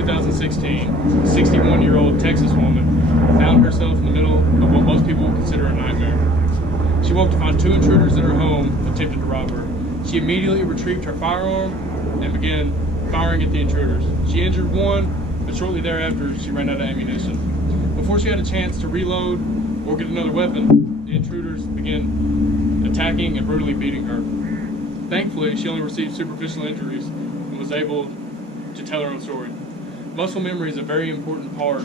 2016, a 61-year-old Texas woman found herself in the middle of what most people would consider a nightmare. She woke to find two intruders in her home attempted to rob her. She immediately retrieved her firearm and began firing at the intruders. She injured one, but shortly thereafter she ran out of ammunition. Before she had a chance to reload or get another weapon, the intruders began attacking and brutally beating her. Thankfully, she only received superficial injuries and was able to tell her own story. Muscle memory is a very important part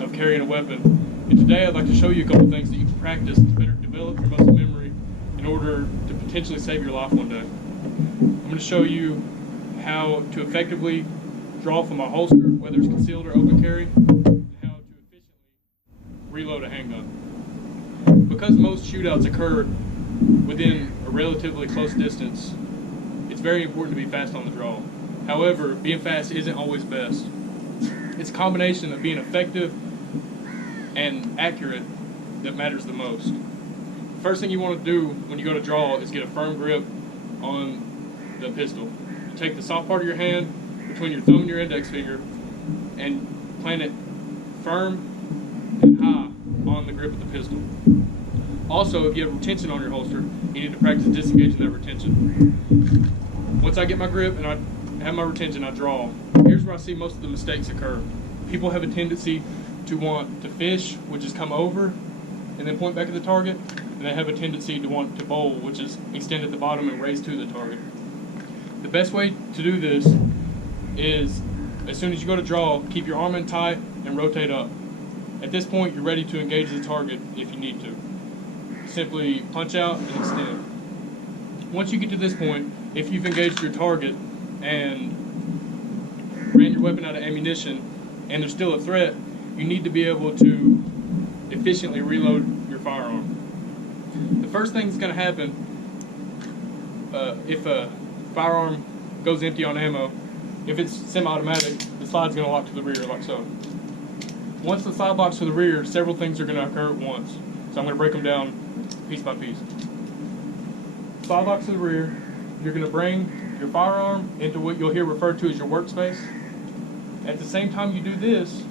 of carrying a weapon, and today I'd like to show you a couple things that you can practice to better develop your muscle memory in order to potentially save your life one day. I'm going to show you how to effectively draw from a holster, whether it's concealed or open carry, and how to efficiently reload a handgun. Because most shootouts occur within a relatively close distance, it's very important to be fast on the draw. However, being fast isn't always best. It's a combination of being effective and accurate that matters the most. The first thing you want to do when you go to draw is get a firm grip on the pistol. You take the soft part of your hand between your thumb and your index finger and plant it firm and high on the grip of the pistol. Also, if you have retention on your holster, you need to practice disengaging that retention. Once I get my grip and I have my retention, I draw. Here's where I see most of the mistakes occur. People have a tendency to want to fish, which is come over and then point back at the target, and they have a tendency to want to bowl, which is extend at the bottom and raise to the target. The best way to do this is, as soon as you go to draw, keep your arm in tight and rotate up. At this point, you're ready to engage the target if you need to. Simply punch out and extend. Once you get to this point, if you've engaged your target and ran your weapon out of ammunition and there's still a threat, you need to be able to efficiently reload your firearm. The first thing that's going to happen if a firearm goes empty on ammo, if it's semi-automatic, the slide's going to lock to the rear like so. Once the slide locks to the rear, several things are going to occur at once. So I'm going to break them down piece by piece. Slide locks to the rear, you're going to bring your firearm into what you'll hear referred to as your workspace. At the same time you do this,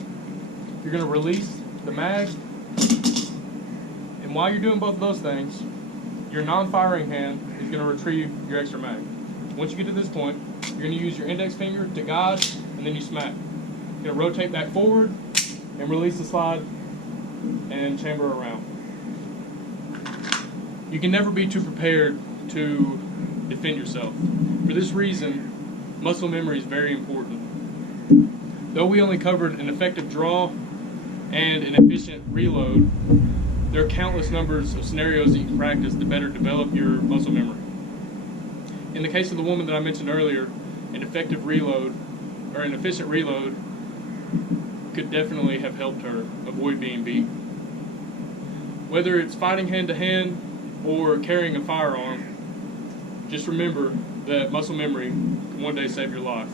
you're going to release the mag, and while you're doing both of those things, your non-firing hand is going to retrieve your extra mag. Once you get to this point, you're going to use your index finger to guide, and then you smack. You're going to rotate back forward and release the slide and chamber around. You can never be too prepared to defend yourself. For this reason, muscle memory is very important. Though we only covered an effective draw and an efficient reload, there are countless numbers of scenarios that you can practice to better develop your muscle memory. In the case of the woman that I mentioned earlier, an efficient reload could definitely have helped her avoid being beat. Whether it's fighting hand to hand or carrying a firearm, just remember that muscle memory can one day save your life.